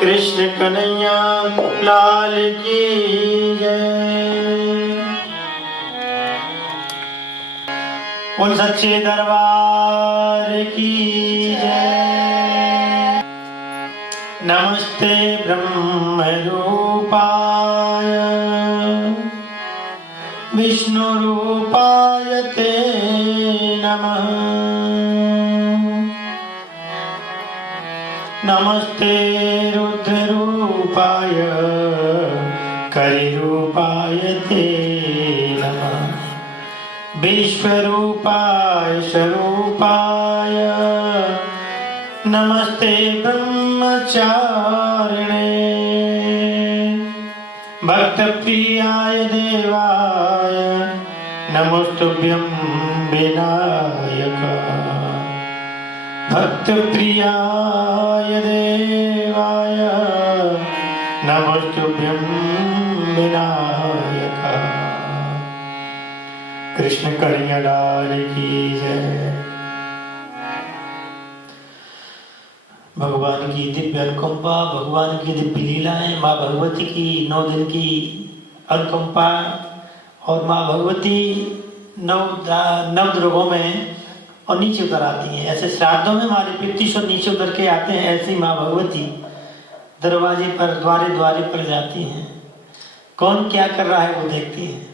कृष्ण कन्हैया लाल की जय। बोल सच्चे दरबार की जय। नमस्ते ब्रह्म रूपाय विष्णु रूपाय ते नमः। नमस्ते रुद्र रूपाय कलिरूपाय ते नमः। विश्वरूपाय स्वरूपाय नमस्ते ब्रह्मचारिणे। भक्तप्रियाय देवाय नमोस्तुभ्यं विनायक। भक्तप्रियाय देवाय नमोस्तुभ्यं विनायक। कृष्ण कन्हैया लाल की जय। भगवान की दिव्य अनुकंपा, भगवान की दिव्य लीलाएं, माँ भगवती की 9 दिन की अनुकंपा और माँ भगवती नवद्रोहों में और नीचे उतर आती हैं। ऐसे श्राद्धों में हमारे पितृश्वर नीचे उतर के आते हैं, ऐसी माँ भगवती दरवाजे पर द्वारे द्वारे पर जाती हैं। कौन क्या कर रहा है वो देखती हैं।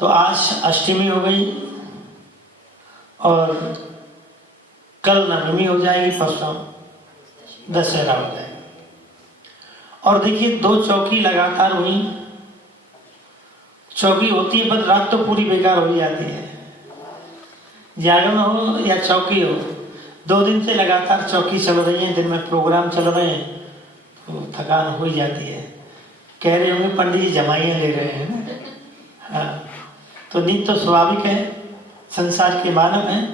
तो आज अष्टमी हो गई और कल नवमी हो जाएगी, परसों दशहरा हो जाएगा। और देखिए 2 चौकी लगातार हुई। चौकी होती है पर रात तो पूरी बेकार हो जाती है। जागरण हो या चौकी हो, 2 दिन से लगातार चौकी चल रही है। दिन में प्रोग्राम चल रहे हैं तो थकान हो ही जाती है। कह रहे होंगे पंडित जी जमाइयाँ ले रहे हैं ना। हाँ, तो नींद तो स्वाभाविक है, संसार के मानव हैं,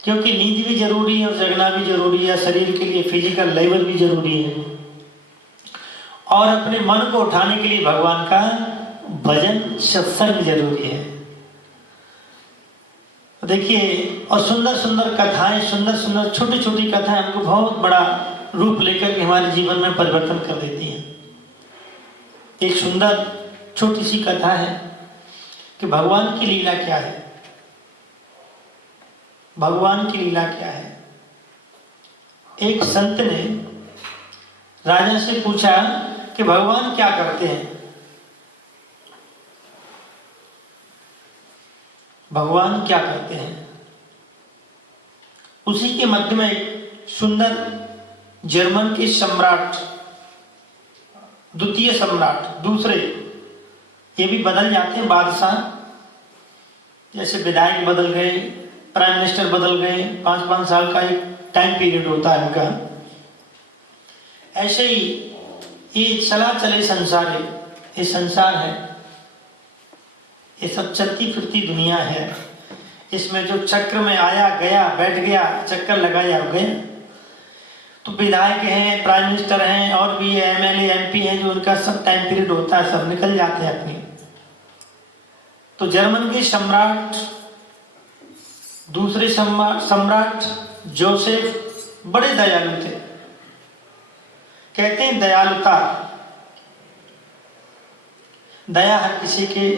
क्योंकि नींद भी जरूरी है और जगना भी जरूरी है। शरीर के लिए फिजिकल लेवल भी जरूरी है और अपने मन को उठाने के लिए भगवान का भजन सत्संग जरूरी है। देखिए, और सुंदर सुंदर कथाएं, सुंदर सुंदर छोटी छोटी कथाएं हमको बहुत बड़ा रूप लेकर के हमारे जीवन में परिवर्तन कर देती हैं। एक सुंदर छोटी सी कथा है कि भगवान की लीला क्या है। भगवान की लीला क्या है। एक संत ने राजा से पूछा कि भगवान क्या करते हैं। भगवान क्या करते हैं। उसी के मध्य में एक सुंदर जर्मन के सम्राट, द्वितीय सम्राट, दूसरे, ये भी बदल जाते हैं बादशाह, जैसे विधायक बदल गए, प्राइम मिनिस्टर बदल गए, 5-5 साल का एक टाइम पीरियड होता है उनका। ऐसे ही ये चला चले संसार है, ये संसार है, ये सब चलती फिरती दुनिया है। इसमें जो चक्र में आया गया, बैठ गया, चक्कर लगाया गया। तो विधायक हैं, प्राइम मिनिस्टर हैं और भी एमएलए एमपी हैं, जो उनका सब टाइम पीरियड होता है, सब निकल जाते हैं अपनी। तो जर्मन के सम्राट, दूसरे सम्राट जोसेफ बड़े दयालु थे। कहते हैं दयालुता, दया हर किसी के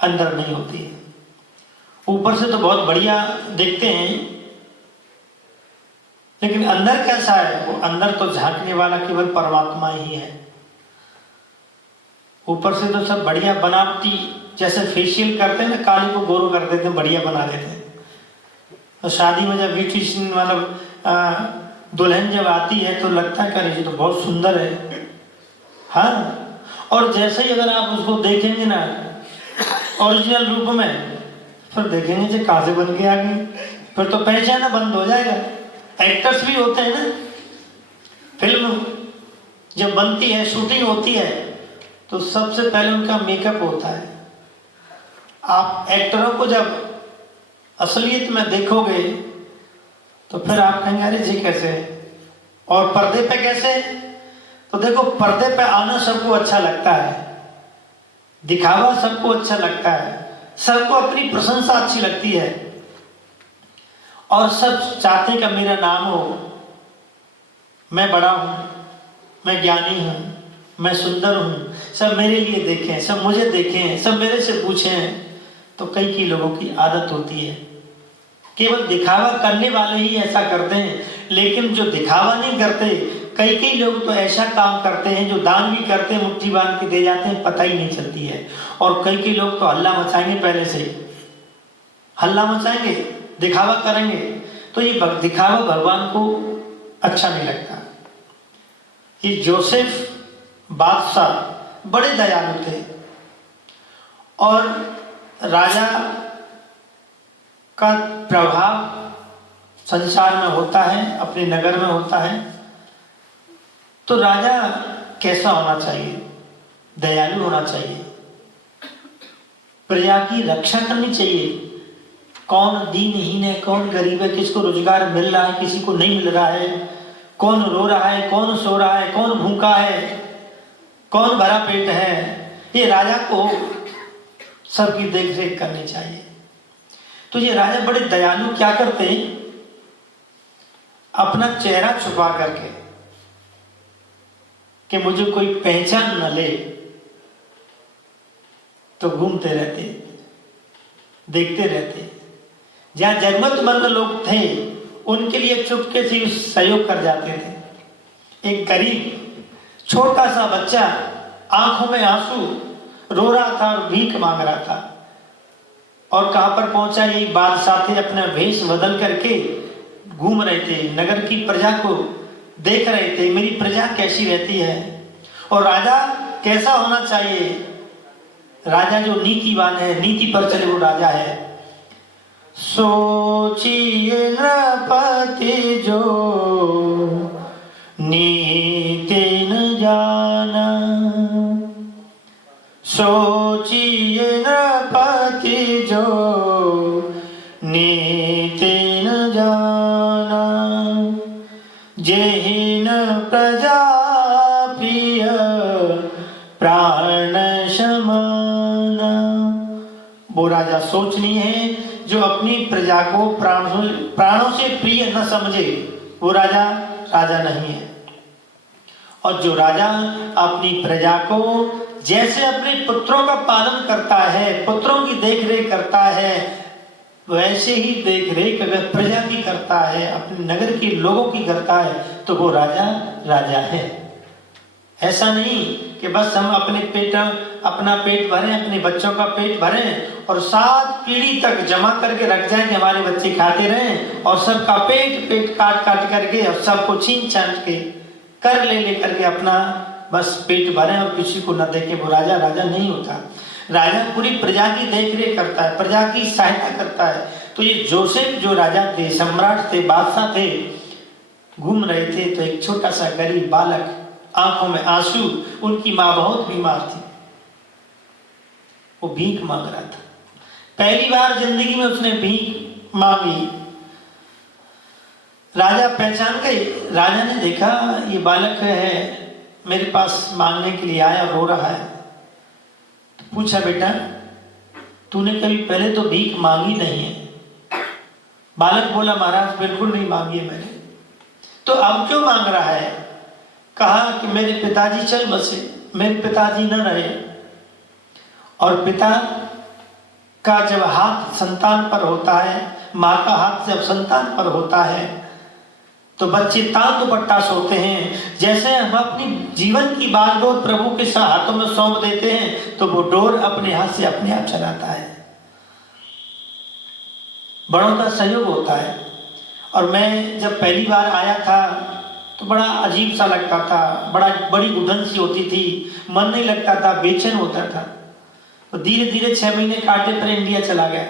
अंदर नहीं होती है। ऊपर से तो बहुत बढ़िया देखते हैं, लेकिन अंदर कैसा है, वो अंदर तो झांकने वाला केवल परमात्मा ही है। ऊपर से तो सब बढ़िया बनावटी, जैसे फेशियल करते हैं ना, काली को गोरो कर देते हैं, बढ़िया बना देते हैं। तो शादी में जब ब्यूटिशियन मतलब दुल्हन जब आती है तो लगता है कि तो बहुत सुंदर है। हाँ, और जैसे ही अगर आप उसको देखेंगे ना ओरिजिनल रूप में, फिर देखेंगे कि कहां से बन के आ गई, फिर तो पहचाना बंद हो जाएगा। एक्टर्स भी होते हैं ना, फिल्म जब बनती है, शूटिंग होती है, तो सबसे पहले उनका मेकअप होता है। आप एक्टरों को जब असलियत में देखोगे तो फिर आप कहेंगे अरे जी कैसे, और पर्दे पे कैसे। तो देखो, पर्दे पे आना सबको अच्छा लगता है, दिखावा सबको अच्छा लगता है, सबको अपनी प्रशंसा अच्छी लगती है, और सब चाहते हैं कि मेरा नाम हो, मैं बड़ा हूँ, मैं ज्ञानी हूँ, मैं सुंदर हूँ, सब मेरे लिए देखें, सब मुझे देखें, सब मेरे से पूछें। तो कई लोगों की आदत होती है, केवल दिखावा करने वाले ही ऐसा करते हैं, लेकिन जो दिखावा नहीं करते, कई लोग तो ऐसा काम करते हैं जो दान भी करते हैं, मुट्ठी बांध के दे जाते हैं, पता ही नहीं चलती है। और कई लोग तो हल्ला मचाएंगे, पहले से हल्ला मचाएंगे, दिखावा करेंगे। तो ये दिखावा भगवान को अच्छा नहीं लगता। ये जोसेफ बादशाह बड़े दयालु थे और राजा का प्रभाव संसार में होता है, अपने नगर में होता है। तो राजा कैसा होना चाहिए? दयालु होना चाहिए, प्रजा की रक्षा करनी चाहिए। कौन दीनहीन है, कौन गरीब है, किसको रोजगार मिल रहा है, किसी को नहीं मिल रहा है, कौन रो रहा है, कौन सो रहा है, कौन भूखा है, कौन भरा पेट है, ये राजा को सबकी देख रेख करनी चाहिए। तो ये राजा बड़े दयालु क्या करते हैं, अपना चेहरा छुपा करके कि मुझे कोई पहचान न ले, तो घूमते रहते, देखते रहते। जहां जरूरतमंद लोग थे उनके लिए चुपके से सहयोग कर जाते थे। एक गरीब छोटा सा बच्चा आंखों में आंसू रो रहा था और भीख मांग रहा था, और कहां पर पहुंचा, यही बादशाह थे, अपना वेश बदल करके घूम रहे थे, नगर की प्रजा को देख रहे थे, मेरी प्रजा कैसी रहती है और राजा कैसा होना चाहिए। राजा जो नीतिवान है, नीति पर चले वो राजा है। सोचिए नृपति जो नीति न जाना, सोचिए नृपति जो नीति न जाना, जेहिन प्रजा प्रिय प्राण समाना। वो राजा सोचनी है जो अपनी प्रजा को प्राणों से प्रिय न समझे, वो राजा राजा नहीं है। और जो राजा अपनी प्रजा को जैसे अपने पुत्रों का पालन करता है, पुत्रों की देखरेख करता है, वैसे ही देखरेख अगर प्रजा की करता है, अपने नगर के लोगों की करता है, तो वो राजा राजा है। ऐसा नहीं कि बस हम अपना पेट भरें, अपने बच्चों का पेट भरें और 7 पीढ़ी तक जमा करके रख जाएं कि हमारे बच्चे खाते रहें, और सबका पेट काट करके और सबको छीन छान के कर ले करके अपना बस पेट भरें और किसी को न देखे, वो राजा राजा नहीं होता। राजा पूरी प्रजा की देखरेख करता है, प्रजा की सहायता करता है। तो ये जोसेफ जो राजा थे, सम्राट थे, बादशाह थे, घूम रहे थे, तो एक छोटा सा गरीब बालक, आंखों में आंसू, उनकी मां बहुत बीमार थी, वो भीख मांग रहा था। पहली बार जिंदगी में उसने भीख मांगी। राजा पहचान गए, राजा ने देखा ये बालक है मेरे पास मांगने के लिए आया, रो रहा है। तो पूछा, बेटा तूने कभी पहले तो भीख मांगी नहीं है? बालक बोला, महाराज बिल्कुल नहीं मांगी है मैंने। तो अब क्यों मांग रहा है? कहा कि मेरे पिताजी चल बसे, मेरे पिताजी न रहे, और पिता का जब हाथ संतान पर होता है, माँ का हाथ जब संतान पर होता है, तो बच्चे ताल दुपट्टा सोते हैं। जैसे हम अपनी जीवन की बागडोर प्रभु के हाथों में सौंप देते हैं, तो वो डोर अपने हाथ से अपने आप चलाता है। बड़ों का सहयोग होता है। और मैं जब पहली बार आया था तो बड़ा अजीब सा लगता था, बड़ी उधन सी होती थी, मन नहीं लगता था, बेचैन होता था। तो धीरे धीरे 6 महीने काटे पर इंडिया चला गया।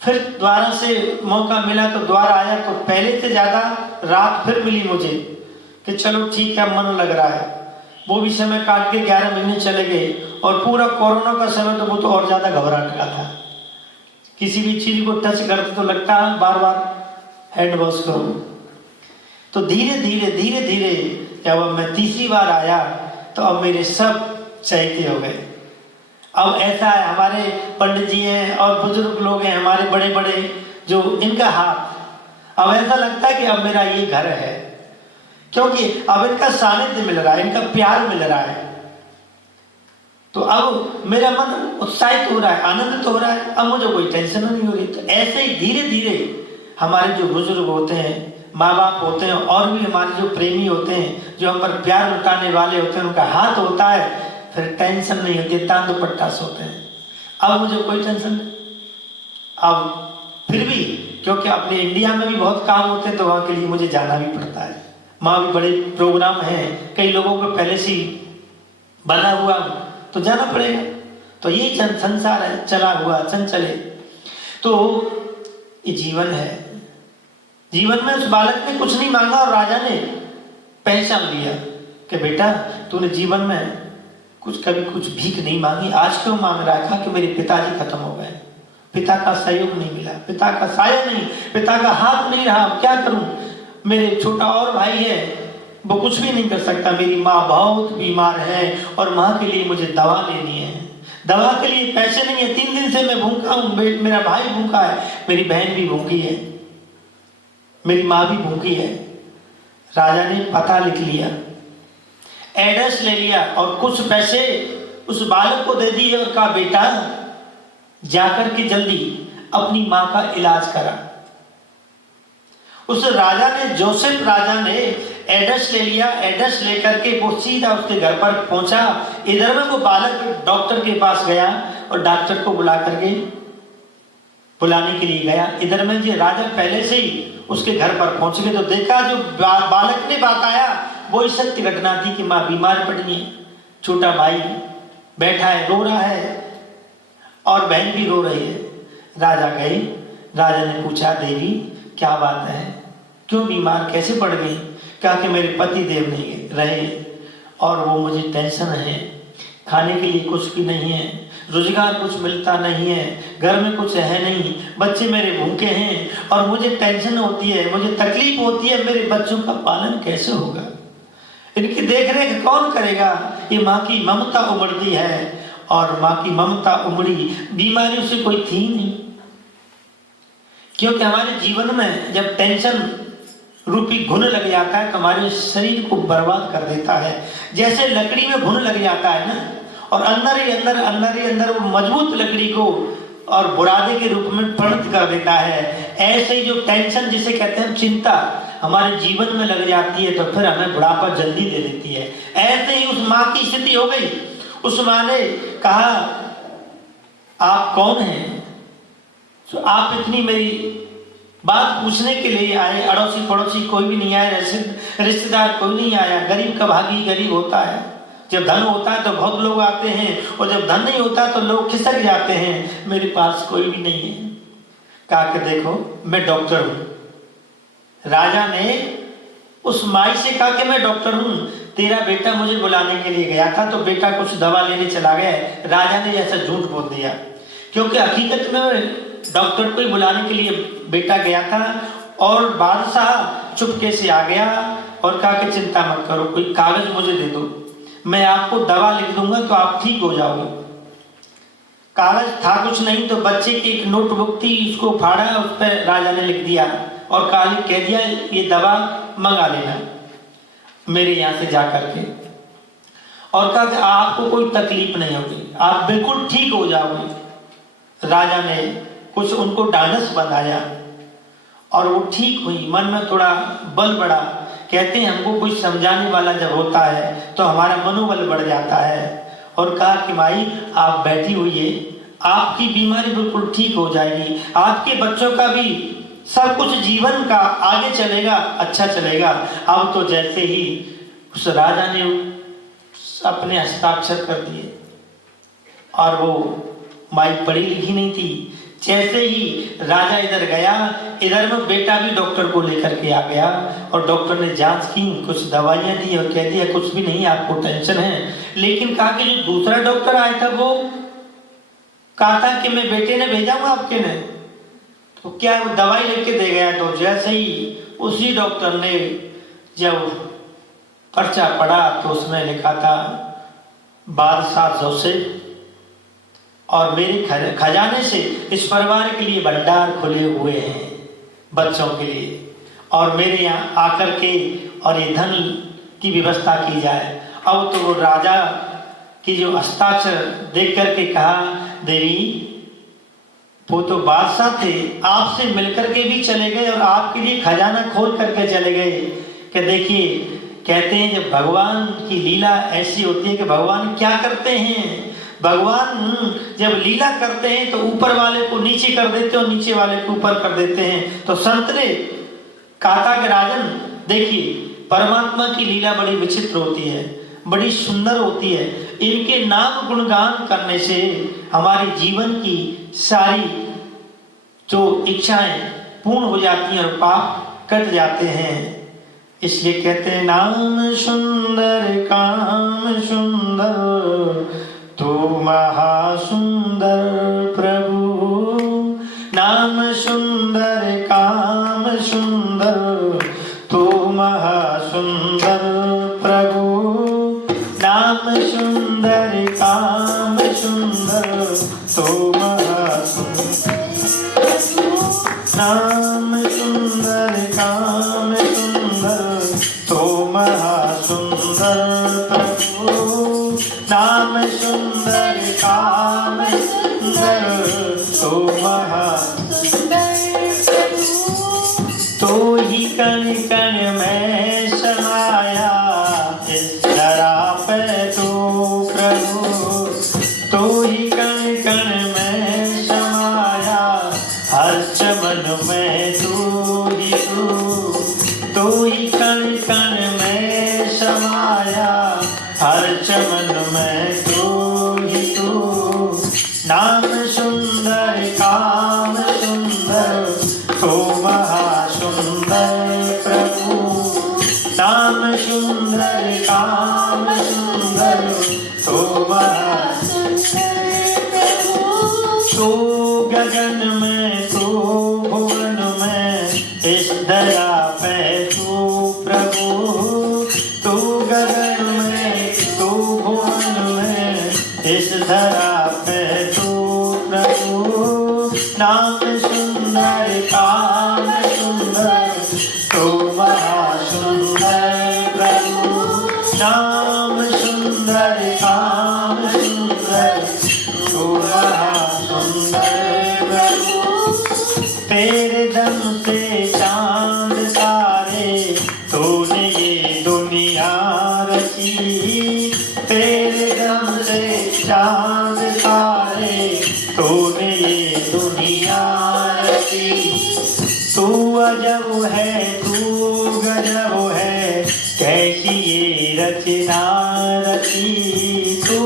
फिर दोबारा से मौका मिला तो दोबारा आया, तो पहले से ज्यादा रात फिर मिली मुझे कि चलो ठीक है, मन लग रहा है। वो भी समय काट के 11 महीने चले गए। और पूरा कोरोना का समय तो वो तो और ज्यादा घबराहट का था, किसी भी चीज को टच करते तो लगता है बार बार हैंड वॉश करो। तो धीरे धीरे जब मैं तीसरी बार आया तो अब मेरे सब चैते हो गए। अब ऐसा है, हमारे पंडित जी हैं और बुजुर्ग लोग हैं, हमारे बड़े बड़े, जो इनका हाथ अब ऐसा लगता है कि अब मेरा ये घर है, क्योंकि अब इनका सानिध्य मिल रहा है, इनका प्यार मिल रहा है। तो अब मेरा मन उत्साहित हो रहा है, आनंदित हो रहा है, अब मुझे कोई टेंशन नहीं हो रही। तो ऐसे ही धीरे धीरे हमारे जो बुजुर्ग होते हैं, माँ बाप होते हैं, और भी हमारे जो प्रेमी होते हैं, जो हम पर प्यार लुटाने वाले होते हैं, उनका हाथ होता है, फिर टेंशन नहीं होती, तान दुपट्टा सोते हैं। अब मुझे कोई टेंशन नहीं। अब फिर भी क्योंकि अपने इंडिया में भी बहुत काम होते हैं, तो वहाँ के लिए मुझे जाना भी पड़ता है। वहाँ भी बड़े प्रोग्राम हैं, कई लोगों को पहले से बना हुआ, तो जाना पड़ेगा। तो ये संसार है, चला हुआ चंचले। तो ये जीवन है। जीवन में उस बालक ने कुछ नहीं मांगा और राजा ने पहचान लिया कि बेटा तूने जीवन में कभी कुछ भीख नहीं मांगी, आज क्यों मांग रहा है? कहा कि मेरे पिताजी खत्म हो गए, पिता का सहयोग नहीं मिला, पिता का साया नहीं, पिता का हाथ नहीं रहा, क्या करूं? मेरे छोटा और भाई है, वो कुछ भी नहीं कर सकता, मेरी माँ बहुत बीमार है और माँ के लिए मुझे दवा लेनी है, दवा के लिए पैसे नहीं है, 3 दिन से मैं भूखा हूं, मेरा भाई भूखा है, मेरी बहन भी भूखी है, मेरी माँ भी भूखी है। राजा ने पता लिख लिया, एड्रेस ले लिया और कुछ पैसे उस बालक को दे दिए और कहा बेटा जाकर के जल्दी अपनी माँ का इलाज करा। उस राजा ने, जोसेफ राजा ने एड्रेस ले लिया, एड्रेस लेकर के वो सीधा उसके घर पर पहुंचा। इधर में वो बालक डॉक्टर के पास गया और डॉक्टर को बुलाने के लिए गया। इधर में जो राजा पहले से ही उसके घर पर पहुंच गए, तो देखा जो बालक ने बताया वो ही सत्य घटना थी कि माँ बीमार पड़ी है, छोटा भाई बैठा है रो रहा है और बहन भी रो रही है। राजा गए, राजा ने पूछा देवी क्या बात है, क्यों बीमार, कैसे पड़ गई? कहा कि मेरे पति देव नहीं रहे और वो मुझे टेंशन है, खाने के लिए कुछ भी नहीं है, रोजगार कुछ मिलता नहीं है, घर में कुछ है नहीं, बच्चे मेरे भूखे हैं और मुझे टेंशन होती है, मुझे तकलीफ होती है, मेरे बच्चों का पालन कैसे होगा, इनकी देखरेख कौन करेगा? ये माँ की ममता उमड़ती है और माँ की ममता उमड़ी, बीमारी उसे कोई थी नहीं। क्योंकि हमारे जीवन में जब टेंशन रूपी घुन लग जाता है तो हमारे शरीर को बर्बाद कर देता है। जैसे लकड़ी में घुन लग जाता है ना, और अंदर ही अंदर वो मजबूत लकड़ी को और बुरादे के रूप में परिणत कर देता है, ऐसे ही जो टेंशन जिसे कहते हैं चिंता हमारे जीवन में लग जाती है तो फिर हमें बुढ़ापा जल्दी दे देती है। ऐसे ही उस माँ की स्थिति हो गई। उस माँ ने कहा आप कौन हैं, तो आप इतनी मेरी बात पूछने के लिए आए? अड़ोसी पड़ोसी कोई भी नहीं आया, रिश्तेदार कोई नहीं आया। गरीब का भागी गरीब होता है, जब धन होता है तो बहुत लोग आते हैं और जब धन नहीं होता तो लोग खिसक जाते हैं। मेरे पास कोई भी नहीं है। कहा कि देखो मैं डॉक्टर हूं। राजा ने उस माई से कहा कि मैं डॉक्टर हूं, तेरा बेटा मुझे बुलाने के लिए गया था तो बेटा कुछ दवा लेने चला गया। राजा ने ऐसा झूठ बोल दिया, क्योंकि हकीकत में डॉक्टर को ही बुलाने के लिए बेटा गया था और बादशाह चुपके से आ गया और कहा कि चिंता मत करो, कोई कागज मुझे दे दो, मैं आपको दवा लिख दूंगा तो आप ठीक हो जाओगे। कागज था कुछ नहीं, तो बच्चे की एक नोटबुक थी, उसको फाड़ा, उस पर राजा ने लिख दिया और कह दिया ये दवा मंगा लेना मेरे यहाँ से जा करके, और कहा कि आपको कोई तकलीफ नहीं होगी, आप बिल्कुल ठीक हो जाओगे। राजा ने कुछ उनको ढांढस बंधाया और वो ठीक हुई। मन में थोड़ा बल बढ़ा। कहते हैं हमको कोई समझाने वाला जब होता है तो हमारा मनोबल बढ़ जाता है। और कहा कि माई आप बैठी हुई है, आपकी बीमारी बिल्कुल ठीक हो जाएगी, आपके बच्चों का भी सब कुछ जीवन का आगे चलेगा, अच्छा चलेगा। अब तो जैसे ही उस राजा ने अपने हस्ताक्षर कर दिए और वो माई पढ़ी लिखी नहीं थी, जैसे ही राजा इधर गया, इधर में बेटा भी डॉक्टर को लेकर के आ गया और डॉक्टर ने जांच की, कुछ दवाइयां दी और कह दिया कुछ भी नहीं, आपको टेंशन है। लेकिन कहा कि जो दूसरा डॉक्टर आया था वो कहा था कि मैं बेटे ने भेजा हूं आपके ने, तो क्या वो दवाई लेके दे गया। तो जैसे ही उसी डॉक्टर ने जब पर्चा पढ़ा तो उसमें लिखा था बादशाह जोसेफ और मेरे खजाने से इस परिवार के लिए भंडार खुले हुए हैं बच्चों के लिए। और मेरे यहाँ आकर के और ये धन की व्यवस्था की जाए। अब तो वो राजा की जो हस्ताक्षर देख करके कहा, देवी वो तो बादशाह थे, आपसे मिलकर के भी चले गए और आपके लिए खजाना खोल करके चले गए। कि देखिए, कहते हैं जब भगवान की लीला ऐसी होती है कि भगवान क्या करते हैं, भगवान जब लीला करते हैं तो ऊपर वाले को नीचे कर देते हैं और नीचे वाले को ऊपर कर देते हैं। तो संत ने कहा कि राजन देखिए, परमात्मा की लीला बड़ी विचित्र होती है, बड़ी सुंदर होती है। इनके नाम गुणगान करने से हमारी जीवन की सारी जो इच्छाएं पूर्ण हो जाती हैं और पाप कट जाते हैं। इसलिए कहते हैं, नाम सुंदर काम सुंदर तो महासुंदर प्रभु। नाम सुंदर काम सुंदर तो महासुंदर प्रभु। नाम सुंदर काम सुंदर तो महासुंदर। नाम सुंदर काम सुंदर तो महासुंदर प्रभु। नाम सुंदर काम सुंदर तो महासुंदर प्रभु। तो ही कण कण में समाया इस धरा पे तो प्रभु। तो ही कण कण में समाया हर चमन में तू ही तू। तो ही कण कण में समाया हर चमन में तू ही तू। नाम सुंदर काम सुंदर तो महासुंदर प्रभु। नाम सुंदर काम सुंदर तो महासुंदर प्रभु। तो गगन में तो भुवन में इस दया पे तू प्रभु। तो गगन में तो भुवन में इस धरा पे तू प्रभु। नाम सुंदर काम सुंदर तो महासुंदर प्रभु। नाम सुंदर काम सुंदर तो महासुंदर प्रभु। तेरे दम से चांद तारे तूने ये दुनिया रची। तेरे दम से चांद तारे तूने ये दुनिया रची। तू अजब है तू गजब है कैसी ये रचना रची। तू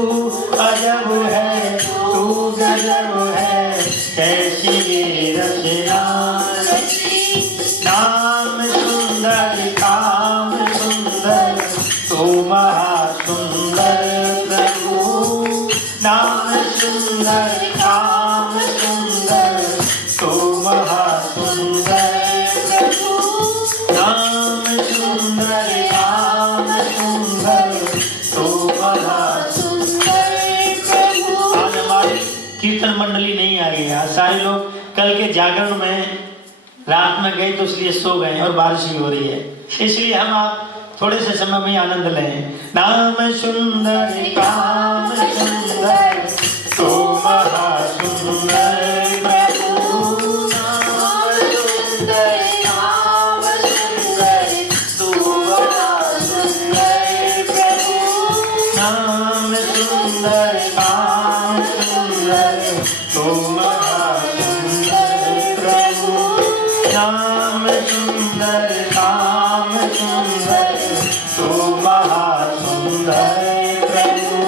अजब है तू गजब है कैसी ये रचना रची। नाम सुंदर काम सुंदर तो महासुंदर प्रभु। नाम सुंदर काम सुंदर तो महासुंदर प्रभु। नाम सुंदर काम सुंदर तो महासुंदर प्रभु। आज हमारी कीर्तन मंडली नहीं आई है, सारे लोग कल के जागरण में रात में गए तो इसलिए सो गए और बारिश भी हो रही है, इसलिए हम आप थोड़े से समय में आनंद लें। नाम सुंदर काम सुंदर तो महासुंदर प्रभु। नाम सुंदर काम सुंदर तो महासुंदर प्रभु। नाम सुंदर काम सुंदर तो महासुंदर प्रभु। नाम सुंदर काम सुंदर तो महासुंदर प्रभु।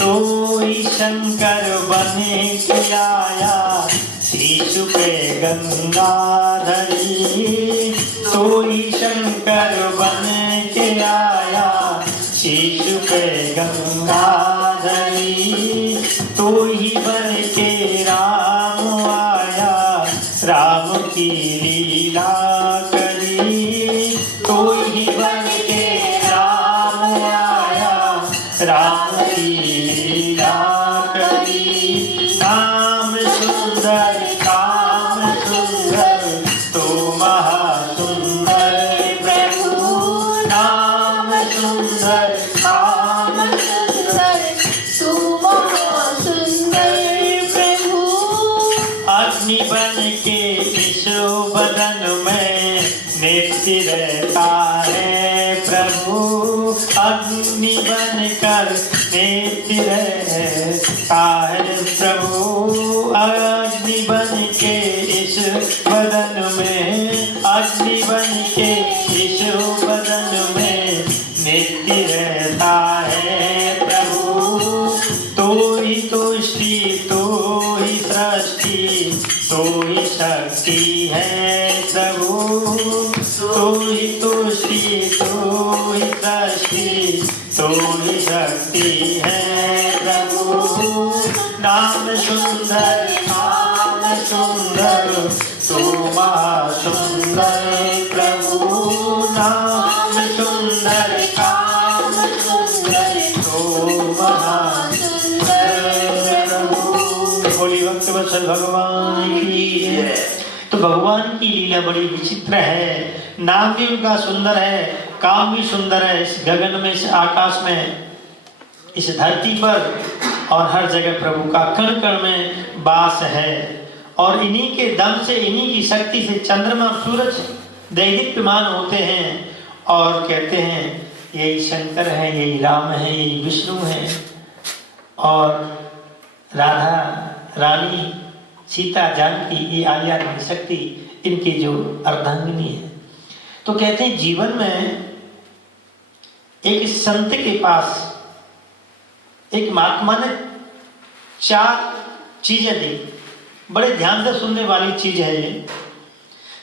तोई शंकर बने के आया शिशु पे गंगाधरी। तोई शंकर बने के आया शिशु पे गंगाधरी। तो ही बन के राम आया राम की लीला करी। तो ही बन के राम आया राम की लीला तू ही सृष्टि, तू ही शक्ति है प्रभु, तू ही तुष्टि, तू ही सृष्टि, तू ही शक्ति है प्रभु। नाम सुंदर, नाम सुंदर, तू महासुंदर प्रभु। नाम सुंदर, काम सुंदर, तू महासुंदर प्रभु। बोली भक्तवत्सल भगवान की जय। तो भगवान की लीला बड़ी विचित्र है। नाम भी उनका सुंदर है, काम भी सुंदर है। इस गगन में, इस आकाश में, इस धरती पर और हर जगह प्रभु का कण कण में वास है। और इन्हीं के दम से, इन्हीं की शक्ति से चंद्रमा और सूरज दैदीप्यमान होते हैं और कहते हैं यही शंकर है, यही राम है, यही विष्णु है। और राधा रानी, सीता जानकी, ये आलिया शक्ति इनकी जो अर्धांगिनी है। तो कहते हैं जीवन में एक संत के पास एक महात्मा ने 4 चीजें दी। बड़े ध्यान से सुनने वाली चीज है ये।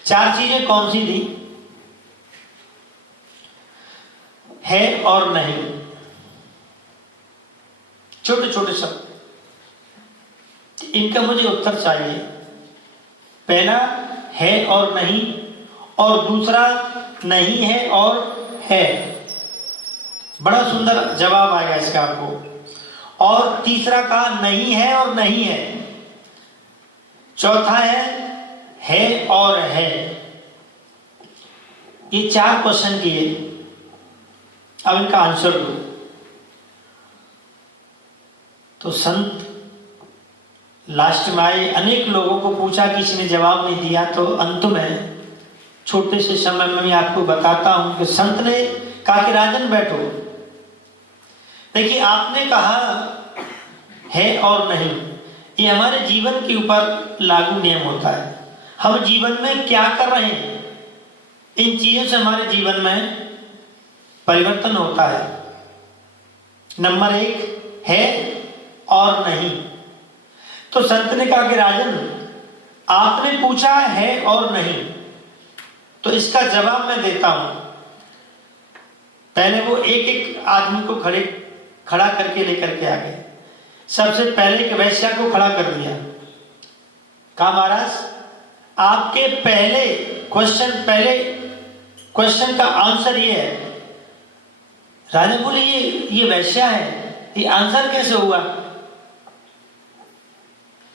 4 चीजें कौन सी दी? है और नहीं, छोटे छोटे शब्द, इनका मुझे उत्तर चाहिए। पहला है और नहीं, और दूसरा नहीं है और है। बड़ा सुंदर जवाब आएगा इसका आपको। और तीसरा का नहीं है और नहीं है। चौथा है और है। ये 4 क्वेश्चन किए, अब इनका आंसर दो। तो संत लास्ट में आए, अनेक लोगों को पूछा, किसी ने जवाब नहीं दिया। तो अंत में छोटे से समय में मैं आपको बताता हूं कि संत ने कहा कि राजन बैठो। देखिए, आपने कहा है और नहीं, ये हमारे जीवन के ऊपर लागू नियम होता है। हम जीवन में क्या कर रहे हैं, इन चीजों से हमारे जीवन में परिवर्तन होता है। नंबर 1 है और नहीं। तो संत ने कहा कि राजन, आपने पूछा है और नहीं, तो इसका जवाब मैं देता हूं। पहले वो एक एक आदमी को खड़ा करके लेकर के आ गए। सबसे पहले एक वैश्या को खड़ा कर दिया। कहा महाराज, आपके पहले क्वेश्चन का आंसर ये है। राजा बोले ये वैश्या है, ये आंसर कैसे हुआ?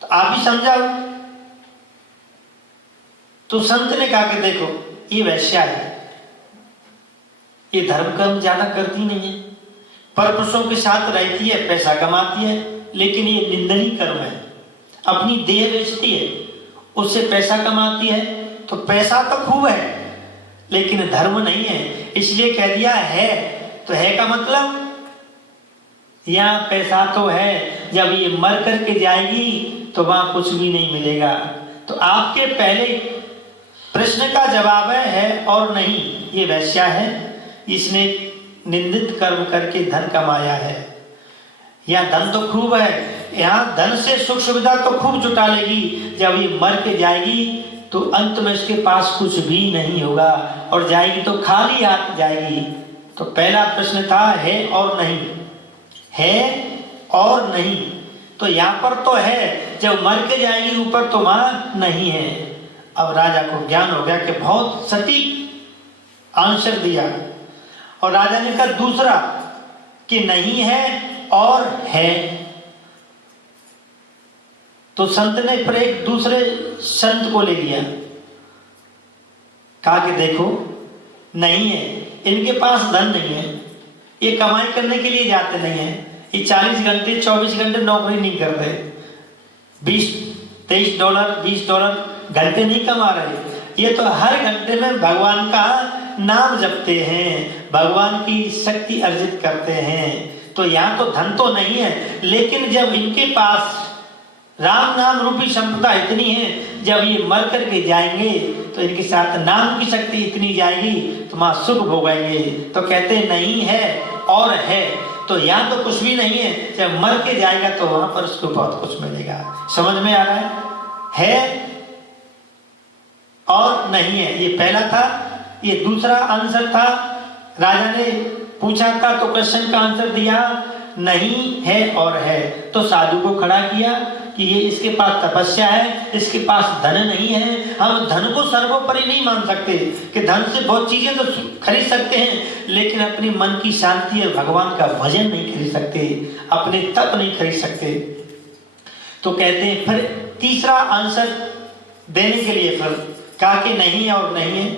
तो आप ही समझाओ। तो संत ने कहा कि देखो, ये वैश्या है, ये धर्म कर्म ज्यादा करती नहीं है, परपुरुषों के साथ रहती है, पैसा कमाती है, लेकिन ये निंदनीय कर्म है। अपनी देह बेचती है, उससे पैसा कमाती है। तो पैसा तो खूब है लेकिन धर्म नहीं है। इसलिए कह दिया है। तो है का मतलब, यहाँ पैसा तो है, जब ये मर करके जाएगी तो वहां कुछ भी नहीं मिलेगा। तो आपके पहले प्रश्न का जवाब है और नहीं। ये वैश्या है, इसने निंदित कर्म करके धन कमाया है। यहाँ धन तो खूब है, यहाँ धन से सुख सुविधा तो खूब जुटा लेगी, जब ये मर के जाएगी तो अंत में इसके पास कुछ भी नहीं होगा और जाएगी तो खाली हाथ जाएगी। तो पहला प्रश्न था है और नहीं, है और नहीं। तो यहाँ पर तो है, जब मर के जाएगी ऊपर तो वहां नहीं है। अब राजा को ज्ञान हो गया कि बहुत सटीक आंसर दिया। और राजा ने कहा दूसरा कि नहीं है और है। तो संत ने फिर एक दूसरे संत को ले लिया, कहा कि देखो नहीं है, इनके पास धन नहीं है, ये कमाई करने के लिए जाते नहीं है, ये 40 घंटे 24 घंटे नौकरी नहीं करते, 20-23 डॉलर 20 डॉलर घंटे नहीं कमा रहे, ये तो हर घंटे में भगवान का नाम जपते हैं, भगवान की शक्ति अर्जित करते हैं। तो यहाँ तो धन तो नहीं है, लेकिन जब इनके पास राम नाम रूपी संपदा इतनी है, जब ये मर करके जाएंगे तो इनके साथ नाम की शक्ति इतनी जाएगी तो वहां सुख भोगेंगे। तो कहते नहीं है और है। तो यहाँ तो कुछ भी नहीं है, जब मर के जाएगा तो वहां पर उसको बहुत कुछ मिलेगा। समझ में आ रहा है और नहीं है, ये पहला था। ये दूसरा आंसर था, राजा ने पूछा था तो क्वेश्चन का आंसर दिया नहीं है और है। तो साधु को खड़ा किया कि ये इसके पास तपस्या है, इसके पास धन नहीं है। हम धन को सर्वोपरि नहीं मान सकते कि धन से बहुत चीजें तो खरीद सकते हैं, लेकिन अपनी मन की शांति और भगवान का भजन नहीं खरीद सकते, अपने तप नहीं खरीद सकते। तो कहते हैं फिर तीसरा आंसर देने के लिए फिर कहा कि नहीं है और नहीं है,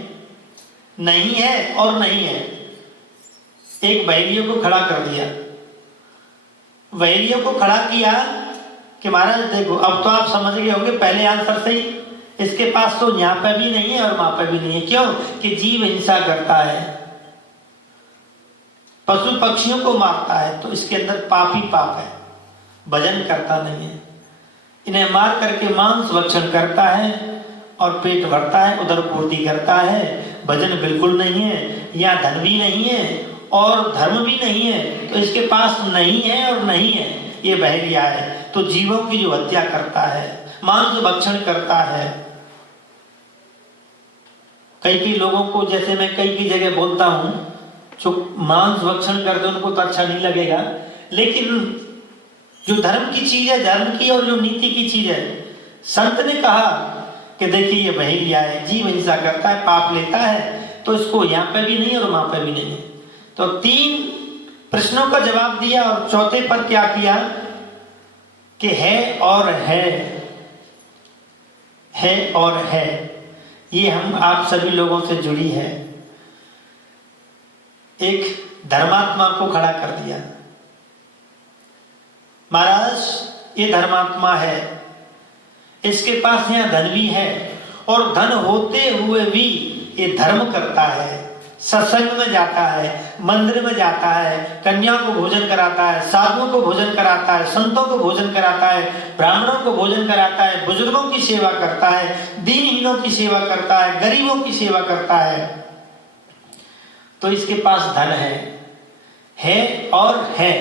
नहीं है और नहीं है। एक बहेलियों को खड़ा कर दिया, बहेलियों को खड़ा किया कि महाराज देखो अब तो आप समझ गए होंगे पहले आंसर से ही, इसके पास तो यहाँ पे भी नहीं है और वहां पे भी नहीं है। क्यों? कि जीव हिंसा करता है, पशु पक्षियों को मारता है, तो इसके अंदर पाप ही पाप है, भजन करता नहीं है। इन्हें मार करके मांस भक्षण करता है और पेट भरता है, उदर पूर्ति करता है, भजन बिल्कुल नहीं है, यहाँ धन भी नहीं है और धर्म भी नहीं है, तो इसके पास नहीं है और नहीं है, ये बहेलिया है। तो जीवों की जो हत्या करता है, मांस भक्षण करता है। कई लोगों को, जैसे मैं कई की जगह बोलता हूं, जो मांस भक्षण करते उनको तो अच्छा नहीं लगेगा, लेकिन जो धर्म की चीज है, धर्म की और जो नीति की चीज है, संत ने कहा कि देखिए ये बहेलिया है, जीव हिंसा करता है, पाप लेता है, तो इसको यहाँ पे भी नहीं और वहां पे भी नहीं है। तो 3 प्रश्नों का जवाब दिया और चौथे पर क्या किया कि है और है और है। ये हम आप सभी लोगों से जुड़ी है। एक धर्मात्मा को खड़ा कर दिया, महाराज ये धर्मात्मा है, इसके पास यहाँ धन भी है और धन होते हुए भी ये धर्म करता है, सत्संग में जाता है, मंदिर में जाता है, कन्या को भोजन कराता है, साधुओं को भोजन कराता है, संतों को भोजन कराता है, ब्राह्मणों को भोजन कराता है, बुजुर्गों की सेवा करता है, दीनहीनों की सेवा करता है, गरीबों की सेवा करता है। तो इसके पास धन है और है।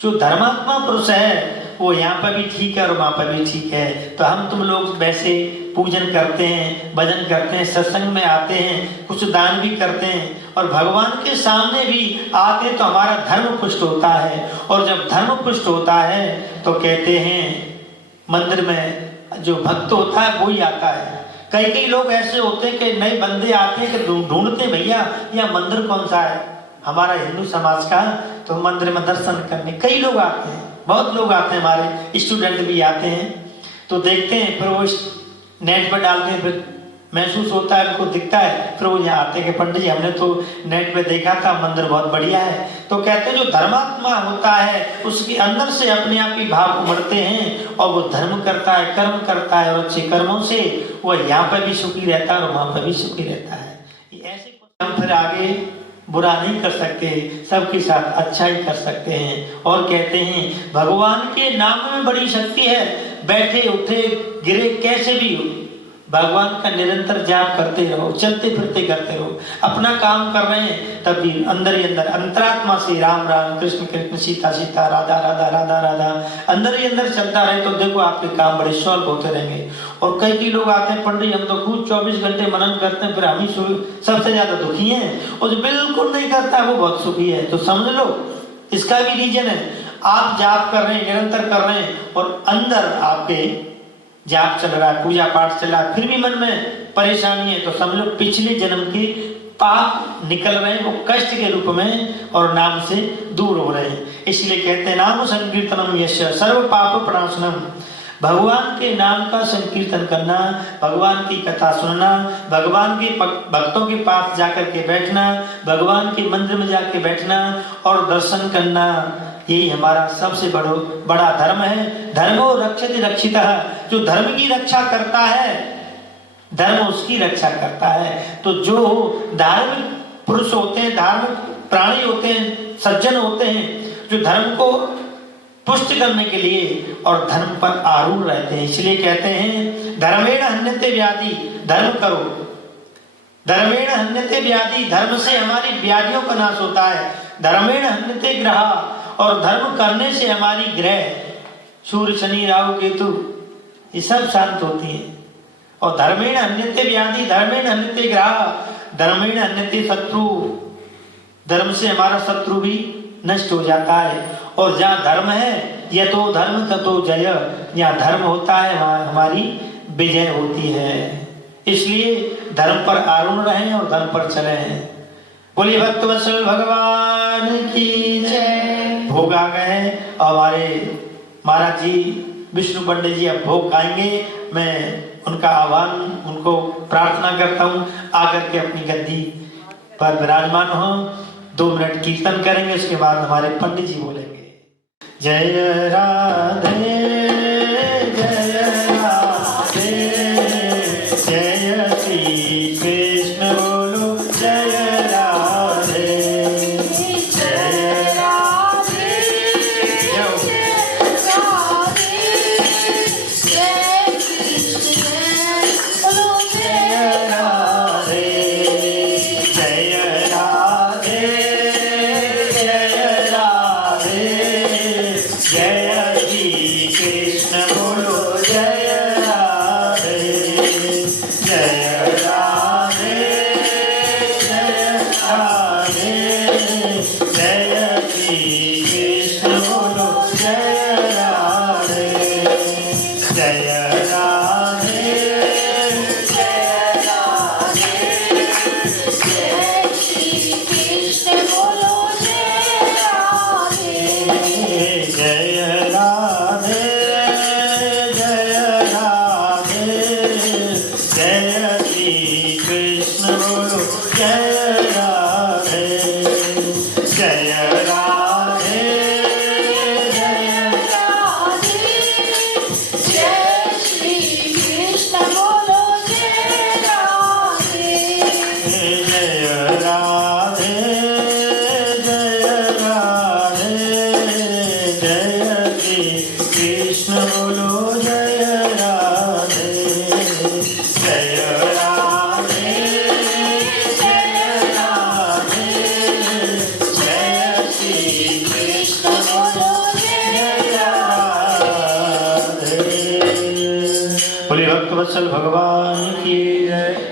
जो धर्मात्मा पुरुष है वो यहाँ पर भी ठीक है और वहां पर भी ठीक है। तो हम तुम लोग वैसे पूजन करते हैं, भजन करते हैं, सत्संग में आते हैं, कुछ दान भी करते हैं और भगवान के सामने भी आते हैं, तो हमारा धर्म पुष्ट होता है। और जब धर्म पुष्ट होता है तो कहते हैं मंदिर में जो भक्त होता है वो ही आता है। कई लोग ऐसे होते हैं कि नए बंदे आते हैं कि ढूंढते भैया यह मंदिर कौन सा है हमारा हिंदू समाज का, तो मंदिर में दर्शन करने कई लोग आते हैं, बहुत लोग आते हैं, हमारे स्टूडेंट भी आते हैं। तो देखते हैं, फिर वो नेट पर डालते हैं, फिर महसूस होता है, उनको दिखता है, फिर वो यहाँ आते हैं कि पंडित जी हमने तो नेट पे देखा था, मंदिर बहुत बढ़िया है। तो कहते हैं जो धर्मात्मा होता है उसके अंदर से अपने आप ही भाव उमड़ते हैं और वो धर्म करता है, कर्म करता है और अच्छे कर्मों से वो यहाँ पर भी सुखी रहता है और वहां पर भी सुखी रहता है। ऐसे हम फिर आगे बुरा नहीं कर सकते, सबके साथ अच्छा ही कर सकते हैं। और कहते हैं भगवान के नाम में बड़ी शक्ति है, बैठे उठे गिरे कैसे भी हो, भगवान का निरंतर जाप करते रहो, चलते फिरते करते रहो, अपना काम कर रहे हैं तब भी अंदर ही अंदर अंतरात्मा से राम राम कृष्ण कृष्ण सीता सीता राधा राधा राधा राधा अंदर ही अंदर चलता रहे, तो देखो आपके काम बड़े सॉल्व होते रहेंगे। और कई लोग आते हैं पंडित हम तो खूब 24 घंटे मनन करते हैं, फिर हम ही सबसे ज्यादा दुखी हैं, और जो बिल्कुल नहीं करता है वो बहुत सुखी है। तो समझ लो इसका भी रीजन है, आप जाप कर रहे हैं, निरंतर कर रहे हैं और अंदर आपके जाप चल रहा है, पूजा पाठ चल रहा है, फिर भी मन में परेशानी है, तो समझ लो पिछले जन्म के पाप निकल रहे हैं, वो कष्ट के रूप में और नाम से दूर हो रहे हैं। इसलिए कहते हैं नाम संकीर्तनम यश सर्व पाप प्रणाशनम, भगवान के नाम का संकीर्तन करना, भगवान की कथा सुनना, भगवान के भक्तों के पास जाकर के बैठना, भगवान के मंदिर में जाके बैठना और दर्शन करना, यही हमारा सबसे बड़ा धर्म है। धर्मो रक्षति रक्षितः, जो धर्म की रक्षा करता है धर्म उसकी रक्षा करता है। तो जो धार्मिक पुरुष होते हैं, धार्मिक प्राणी होते हैं, सज्जन होते हैं, जो धर्म को पुष्ट करने के लिए और धर्म पर आरूढ़ रहते हैं, इसलिए कहते हैं धर्मेण हन्यते व्याधि, धर्म करो, धर्मेण हन्यते व्याधि, धर्म से हमारी व्याधियों का नाश होता है। धर्मेण हन्यते ग्रह, और धर्म करने से हमारी ग्रह सूर्य शनि राहु केतु ये सब शांत होती है। और धर्मेण हन्यते व्याधि, धर्मेण हन्यते ग्रह, धर्मेण हन्यते शत्रु, धर्म से हमारा शत्रु भी नष्ट हो जाता है। और जहाँ धर्म है यतो धर्म ततो जय, जहाँ धर्म होता है वहाँ हमारी विजय होती है। इसलिए धर्म पर आरूढ़ रहें और धर्म पर चले हैं। बोलिए भक्तवत्सल भगवान की जय। भोग आ गए हैं और हमारे महाराज जी विष्णु पंडित जी अब भोग खाएंगे। मैं उनका आह्वान, उनको प्रार्थना करता हूँ आकर के अपनी गद्दी पर विराजमान हो। 2 मिनट कीर्तन करेंगे, उसके बाद हमारे पंडित जी बोलेंगे। जय राधे जय राधे, जय श्री कृष्ण बोलो जय राधे, जय राधे जय राधे, जय कृष्ण बोलो जय राधे, जय राधे जय राधे, जय श्री कृष्ण बोलो जय राधे, जय राधे जय राधे, जय श्री कृष्ण बोलो जय राधे, जय राधे जय राधे, जय श्री कृष्ण बोलो जय राधे, जय राधे जय राधे, जय श्री कृष्ण बोलो जय राधे, जय राधे जय राधे, जय श्री कृष्ण बोलो जय राधे, जय राधे जय राधे, जय श्री कृष्ण बोलो जय राधे, जय राधे जय राधे, जय श्री कृष्ण बोलो जय राधे। बोलिए भक्तवत्सल भगवान की जय।